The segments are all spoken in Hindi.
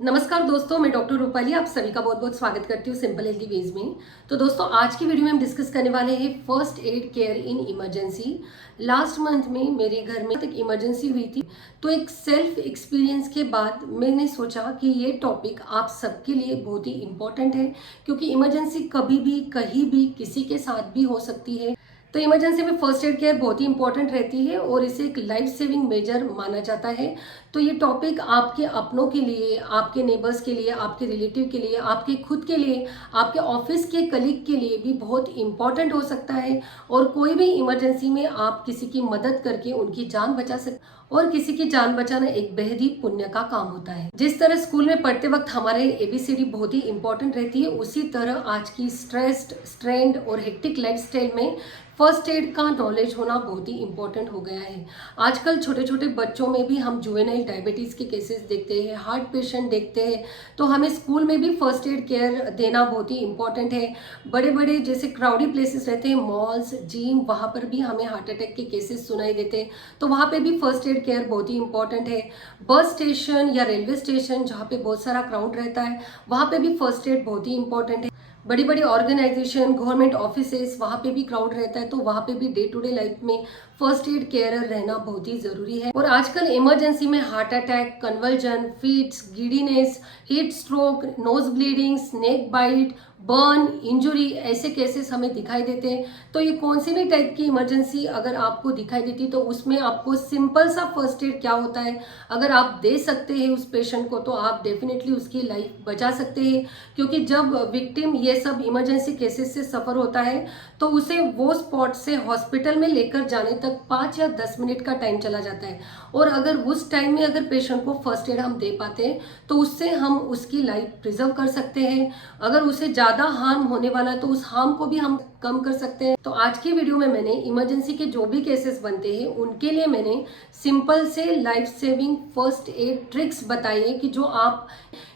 नमस्कार दोस्तों, मैं डॉक्टर रूपाली आप सभी का बहुत बहुत स्वागत करती हूँ सिंपल हेल्दी वेज में। तो दोस्तों, आज की वीडियो में हम डिस्कस करने वाले हैं first aid care in emergency. Last month में मेरे घर में एक इमरजेंसी हुई थी, तो एक सेल्फ एक्सपीरियंस के बाद मैंने सोचा कि ये टॉपिक आप सबके लिए बहुत ही इम्पोर्टेंट है, क्योंकि इमरजेंसी कभी भी कहीं भी किसी के साथ भी हो सकती है। तो इमरजेंसी में फर्स्ट एड केयर बहुत ही इंपॉर्टेंट रहती है और इसे एक लाइफ सेविंग मेजर माना जाता है। तो ये टॉपिक आपके अपनों के लिए, आपके नेबर्स के लिए, आपके रिलेटिव के लिए, आपके खुद के लिए, आपके ऑफिस के कलीग के लिए भी बहुत इंपॉर्टेंट हो सकता है। और कोई भी इमरजेंसी में आप किसी की मदद करके उनकी जान बचा सकते, और किसी की जान बचाना एक बेहद ही पुण्य का काम होता है। जिस तरह स्कूल में पढ़ते वक्त हमारे एबीसीडी बहुत ही इंपॉर्टेंट रहती है, उसी तरह आज की स्ट्रेस्ड, स्ट्रेंड और हेक्टिक लाइफस्टाइल में फर्स्ट एड का नॉलेज होना बहुत ही इंपॉर्टेंट हो गया है। आजकल छोटे छोटे बच्चों में भी हम जुवेनाइल डायबिटीज के केसेस देखते हैं, हार्ट पेशेंट देखते हैं। तो हमें स्कूल में भी फर्स्ट एड केयर देना बहुत ही इंपॉर्टेंट है। बड़े बड़े जैसे क्राउडी प्लेसेस रहते हैं, मॉल्स, जिम, वहाँ पर भी हमें हार्ट अटैक के केसेस सुनाई देते हैं, तो वहाँ पे भी फर्स्ट एड केयर बहुत ही इंपॉर्टेंट है। बस स्टेशन या रेलवे स्टेशन जहाँ पे बहुत सारा क्राउड रहता है, वहाँ पे भी फर्स्ट एड बहुत ही इंपॉर्टेंट है। बड़ी बड़ी ऑर्गेनाइजेशन, गवर्नमेंट ऑफिसेस, वहाँ पे भी क्राउड रहता है, तो वहाँ पे भी डे टू डे लाइफ में फर्स्ट एड केयरर रहना बहुत ही जरूरी है। और आजकल इमरजेंसी में heart attack, conversion, fits, giddiness, heat stroke, nose bleeding, snake bite, burn, injury, ऐसे केसेस हमें दिखाई देते हैं। तो ये कौन सी भी टाइप की इमरजेंसी अगर आपको दिखाई देती है, तो उसमें आपको सिंपल सा फर्स्ट एड क्या होता है अगर आप दे सकते हैं उस पेशेंट को, तो आप डेफिनेटली उसकी लाइफ बचा सकते हैं। क्योंकि जब विक्टिम ये सब इमरजेंसी केसेस से सफर होता है, तो उसे वो स्पॉट से हॉस्पिटल में लेकर जाने तक 5 या 10 मिनट का टाइम चला जाता है। और अगर उस टाइम में अगर पेशेंट को फर्स्ट एड हम दे पाते हैं, तो उससे हम उसकी लाइफ प्रिजर्व कर सकते हैं। अगर उसे ज्यादा हार्म होने वाला है, तो उस हार्म को भी हम कम कर सकते हैं। तो आज की वीडियो में मैंने इमरजेंसी के जो भी केसेस बनते हैं, उनके लिए मैंने सिंपल से life saving first aid tricks बताई है कि जो आप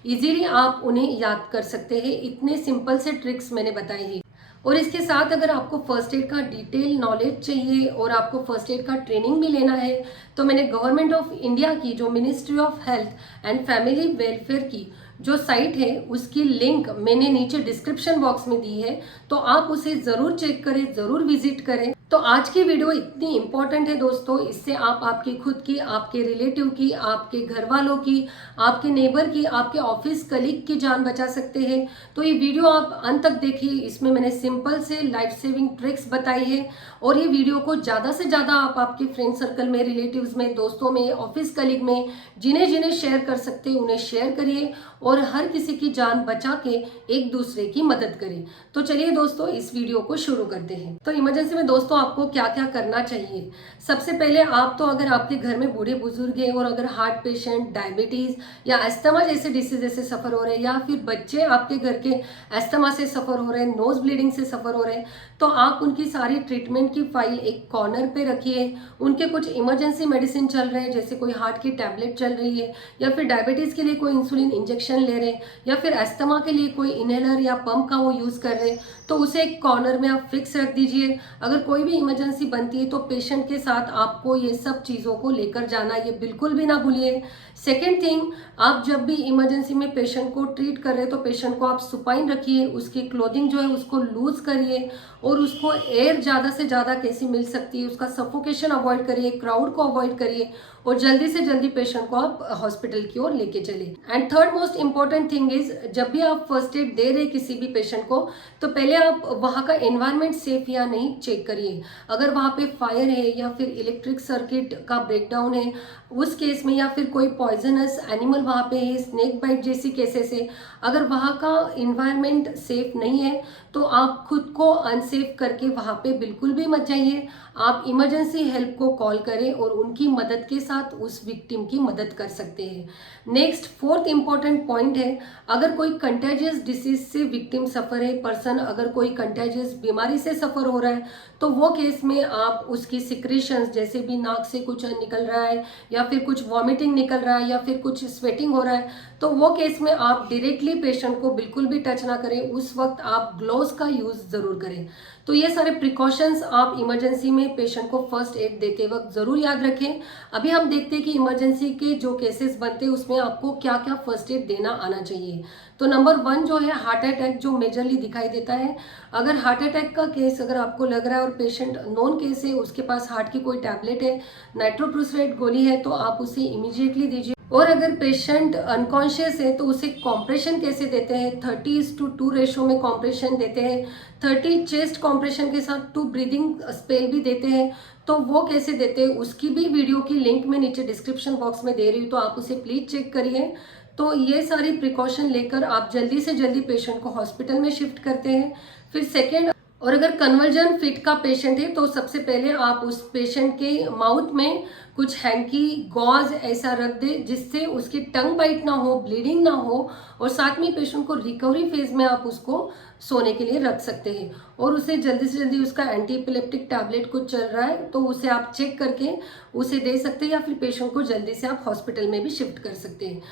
इजीली आप उन्हें याद कर सकते हैं। इतने सिंपल से ट्रिक्स मैंने बताए हैं। और इसके साथ अगर आपको फर्स्ट एड का डिटेल नॉलेज चाहिए और आपको फर्स्ट एड का ट्रेनिंग भी लेना है, तो मैंने गवर्नमेंट ऑफ इंडिया की जो ministry of health and family welfare की जो साइट है, उसकी लिंक मैंने नीचे डिस्क्रिप्शन बॉक्स में दी है, तो आप उसे जरूर चेक करें, जरूर विजिट करें। तो आज की वीडियो इतनी इंपॉर्टेंट है दोस्तों, इससे आप आपकी खुद की, आपके रिलेटिव की, आपके घर वालों की, आपके नेबर की, आपके ऑफिस कलीग की जान बचा सकते हैं। तो ये वीडियो आप अंत तक देखिए, इसमें मैंने सिंपल से लाइफ सेविंग ट्रिक्स बताई है। और ये वीडियो को ज्यादा से ज्यादा आप आपके फ्रेंड सर्कल में, रिलेटिव्स में, दोस्तों में, ऑफिस कलीग में जिन्हें जिन्हें शेयर कर सकते हैं उन्हें शेयर करिए, और हर किसी की जान बचा के एक दूसरे की मदद करें। तो चलिए दोस्तों, इस वीडियो को शुरू करते हैं। तो इमरजेंसी में दोस्तों आपको क्या क्या करना चाहिए। सबसे पहले आप तो अगर आपके घर में बूढ़े बुजुर्ग हैं और अगर हार्ट पेशेंट, डायबिटीज या अस्थमा जैसे डिसीजेस से सफर हो रहे हैं, या फिर बच्चे आपके घर के अस्थमा से सफर हो रहे हैं, नोज ब्लीडिंग से सफर हो रहे हैं, तो आप उनकी सारी ट्रीटमेंट की फाइल एक कॉर्नर पे रखिए। उनके कुछ इमरजेंसी मेडिसिन चल रहे हैं, जैसे कोई हार्ट की टैबलेट चल रही है, या फिर डायबिटीज के लिए कोई इंसुलिन इंजेक्शन ले रहे हैं, या फिर अस्थमा के लिए कोई इनहेलर या पंप का वो यूज कर रहे हैं, तो उसे एक कॉर्नर में आप फिक्स रख दीजिए। अगर कोई भी इमरजेंसी बनती है, तो पेशेंट के साथ आपको ये सब चीजों को लेकर जाना, ये बिल्कुल भी ना भूलिए। सेकेंड थिंग, आप जब भी इमरजेंसी में पेशेंट को ट्रीट कर रहे हैं, तो पेशेंट को आप सुपाइन रखिए, उसकी क्लोथिंग जो है उसको लूज करिए, और उसको एयर ज्यादा से ज्यादा कैसी मिल सकती है, उसका सफोकेशन अवॉइड करिए, क्राउड को अवॉइड करिए, और जल्दी से जल्दी पेशेंट को आप हॉस्पिटल की ओर लेके चले। And third most important thing is, जब भी आप फर्स्ट एड दे रहे किसी भी पेशेंट को, तो पहले आप वहाँ का एनवायरनमेंट सेफ या नहीं चेक करिए। अगर वहाँ पे फायर है या फिर इलेक्ट्रिक सर्किट का ब्रेकडाउन है उस केस में, या फिर कोई पॉइजनस एनिमल वहाँ पे है, स्नेक बाइट जैसी केसेस है, अगर वहाँ का इन्वायरमेंट सेफ नहीं है, तो आप खुद को अनसेफ करके वहाँ पे बिल्कुल भी मत जाइए। आप इमरजेंसी हेल्प को कॉल करें और उनकी मदद के साथ उस विक्टिम की मदद कर सकते हैं। नेक्स्ट फोर्थ इंपॉर्टेंट पॉइंट है, अगर कोई कंटेजियस डिसीज से विक्टिम सफर है, पर्सन अगर कोई कंटेजियस बीमारी से सफर हो रहा है, तो वो केस में आप उसकी सिक्रेशंस, जैसे भी नाक से कुछ निकल रहा है, या फिर कुछ वॉमिटिंग निकल रहा है, या फिर कुछ स्वेटिंग हो रहा है, तो वो केस में आप डायरेक्टली पेशेंट को बिल्कुल भी टच ना करें, उस वक्त आप ग्लोव्स का यूज जरूर करें। तो ये सारे प्रिकॉशंस आप इमरजेंसी में पेशेंट को फर्स्ट एड देते वक्त जरूर याद रखें। अभी हम देखते हैं कि इमरजेंसी के जो केसेस बनते हैं उसमें आपको क्या क्या फर्स्ट एड देना आना चाहिए। तो नंबर 1 जो है हार्ट अटैक, जो मेजरली दिखाई देता है। अगर हार्ट अटैक का केस अगर आपको लग रहा है और पेशेंट नॉन केस है, उसके पास हार्ट की कोई टैबलेट है, नाइट्रोप्रुसरेट गोली है, तो आप उसे इमीडिएटली दीजिए। और अगर पेशेंट अनकॉन्शियस है तो उसे कॉम्प्रेशन कैसे देते हैं, 30:2 रेशो में कॉम्प्रेशन देते हैं। 30 चेस्ट कॉम्प्रेशन के साथ 2 ब्रीदिंग स्पेल भी देते हैं। तो वो कैसे देते हैं उसकी भी वीडियो की लिंक मैं नीचे डिस्क्रिप्शन बॉक्स में दे रही हूँ, तो आप उसे प्लीज चेक करिए। तो ये सारी प्रिकॉशन लेकर आप जल्दी से जल्दी पेशेंट को हॉस्पिटल में शिफ्ट करते हैं। फिर सेकेंड, और अगर कन्वर्जन फिट का पेशेंट है तो सबसे पहले आप उस पेशेंट के माउथ में कुछ हैंकी गॉज ऐसा रख दे जिससे उसकी टंग बाइट ना हो, ब्लीडिंग ना हो, और साथ में पेशेंट को रिकवरी फेज में आप उसको सोने के लिए रख सकते हैं। और उसे जल्दी से जल्दी उसका एंटी एपिलेप्टिक टैबलेट कुछ चल रहा है तो उसे आप चेक करके उसे दे सकते हैं, या फिर पेशेंट को जल्दी से आप हॉस्पिटल में भी शिफ्ट कर सकते हैं।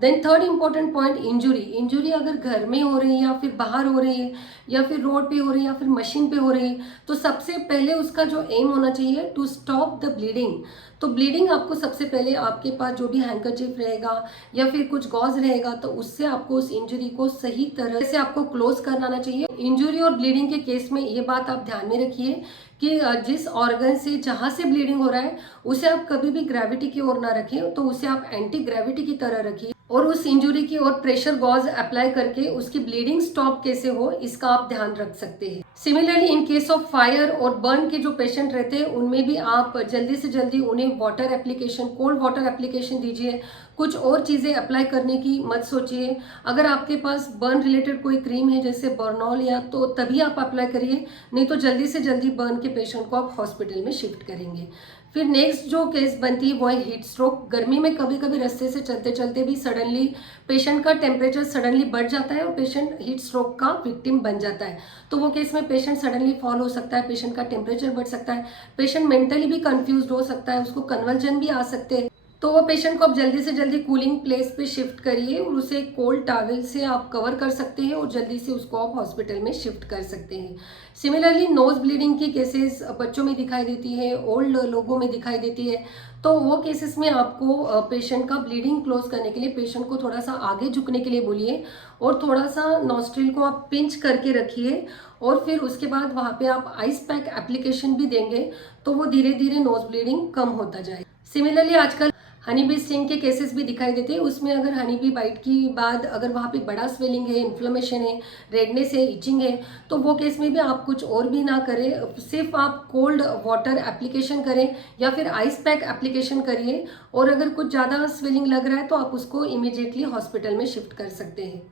Then third important point, injury अगर घर में हो रही है या फिर बाहर हो रही है या फिर रोड पे हो रही है या फिर मशीन पे हो रही है, तो सबसे पहले उसका जो एम होना चाहिए टू स्टॉप द ब्लीडिंग। तो ब्लीडिंग आपको सबसे पहले आपके पास जो भी हैंकरचीफ रहेगा या फिर कुछ गॉज रहेगा तो उससे आपको उस इंजरी को सही तरह से आपको क्लोज करना आना चाहिए। इंजरी और ब्लीडिंग के केस में ये बात आप ध्यान में रखिए कि जिस ऑर्गन से जहां से ब्लीडिंग हो रहा है उसे आप कभी भी ग्रेविटी की ओर ना रखें, तो उसे आप एंटी ग्रेविटी की तरह रखिए और उस इंजुरी की ओर प्रेशर गॉज अप्लाई करके उसकी ब्लीडिंग स्टॉप कैसे हो इसका आप ध्यान रख सकते हैं। Similarly in case of fire और बर्न के जो पेशेंट रहते हैं उनमें भी आप जल्दी से जल्दी उन्हें water application, cold water application दीजिए। कुछ और चीजें अप्लाई करने की मत सोचिए। अगर आपके पास बर्न रिलेटेड कोई क्रीम है जैसे बर्नॉल या, तो तभी आप अप्लाई करिए, नहीं तो जल्दी से जल्दी बर्न के पेशेंट को आप हॉस्पिटल में शिफ्ट करेंगे। फिर नेक्स्ट जो केस बनती है वो है हीट स्ट्रोक। गर्मी में कभी कभी रास्ते से चलते चलते भी सडनली पेशेंट का टेम्परेचर सडनली बढ़ जाता है और पेशेंट हीट स्ट्रोक का विक्टिम बन जाता है। तो वो केस में पेशेंट सडनली फॉल हो सकता है, पेशेंट का टेम्परेचर बढ़ सकता है, पेशेंट मेंटली भी कंफ्यूज हो सकता है, उसको कन्वर्जन भी आ सकते हैं। तो वो पेशेंट को आप जल्दी से जल्दी कूलिंग प्लेस पे शिफ्ट करिए और उसे कोल्ड टॉवल से आप कवर कर सकते हैं और जल्दी से उसको आप हॉस्पिटल में शिफ्ट कर सकते हैं। सिमिलरली नोज ब्लीडिंग की केसेस बच्चों में दिखाई देती है, ओल्ड लोगों में दिखाई देती है। तो वो केसेस में आपको पेशेंट का ब्लीडिंग क्लोज करने के लिए पेशेंट को थोड़ा सा आगे झुकने के लिए बोलिए और थोड़ा सा नॉस्ट्रिल को आप पिंच करके रखिए और फिर उसके बाद वहाँ पे आप आइस पैक एप्लीकेशन भी देंगे तो वो धीरे धीरे नोज ब्लीडिंग कम होता जाए। सिमिलरली आजकल हनी बी स्टिंग के केसेस भी दिखाई देते हैं। उसमें अगर हनी बी बाइट की बाद अगर वहाँ पे बड़ा स्वेलिंग है, इन्फ्लेमेशन है, रेडनेस है, इचिंग है, तो वो केस में भी आप कुछ और भी ना करें, सिर्फ आप कोल्ड वाटर एप्लीकेशन करें या फिर आइस पैक एप्लीकेशन करिए। और अगर कुछ ज़्यादा स्वेलिंग लग रहा है तो आप उसको इमीडिएटली हॉस्पिटल में शिफ्ट कर सकते हैं।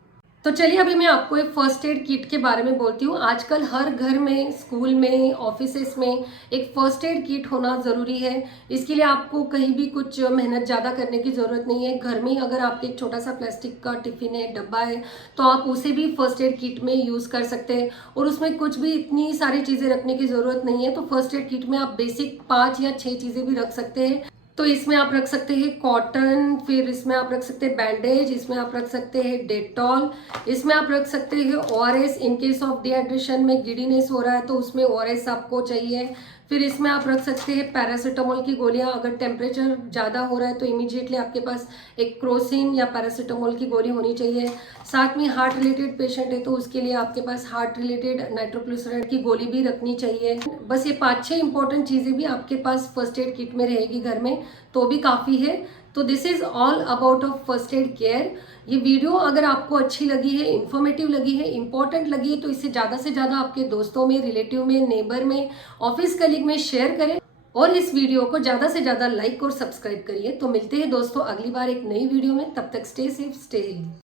तो चलिए अभी मैं आपको एक फर्स्ट एड किट के बारे में बोलती हूँ। आजकल हर घर में, स्कूल में, ऑफिसेस में एक फर्स्ट एड किट होना ज़रूरी है। इसके लिए आपको कहीं भी कुछ मेहनत ज़्यादा करने की ज़रूरत नहीं है। घर में अगर आपके एक छोटा सा प्लास्टिक का टिफिन है, डब्बा है, तो आप उसे भी फर्स्ट एड किट में यूज़ कर सकते हैं और उसमें कुछ भी इतनी सारी चीज़ें रखने की ज़रूरत नहीं है। तो फर्स्ट एड किट में आप बेसिक 5 या 6 चीज़ें भी रख सकते हैं। तो इसमें आप रख सकते हैं कॉटन, फिर इसमें आप रख सकते हैं बैंडेज, इसमें आप रख सकते हैं डेटॉल, इसमें आप रख सकते हैं ORS. In case of dehydration में गिडीनेस हो रहा है तो उसमें ओआरएस आपको चाहिए। फिर इसमें आप रख सकते हैं पैरासीटामोल की गोलियां। अगर टेम्परेचर ज़्यादा हो रहा है तो इमीडिएटली आपके पास एक क्रोसिन या पैरासीटामोल की गोली होनी चाहिए। साथ में हार्ट रिलेटेड पेशेंट है तो उसके लिए आपके पास हार्ट रिलेटेड नाइट्रोग्लिसराइड की गोली भी रखनी चाहिए। बस ये 5-6 इंपॉर्टेंट चीज़ें भी आपके पास फर्स्ट एड किट में रहेगी घर में तो भी काफ़ी है। तो this is all about of first aid care. ये वीडियो अगर आपको अच्छी लगी है, इंफॉर्मेटिव लगी है, इंपॉर्टेंट लगी है तो इसे ज़्यादा से ज़्यादा आपके दोस्तों में, रिलेटिव में, नेबर में, ऑफिस कलीग में शेयर करें और इस वीडियो को ज़्यादा से ज़्यादा लाइक और सब्सक्राइब करिए। तो मिलते हैं दोस्तों अगली बार एक नई वीडियो में। तब तक स्टे सेफ, स्टे हेल्दी।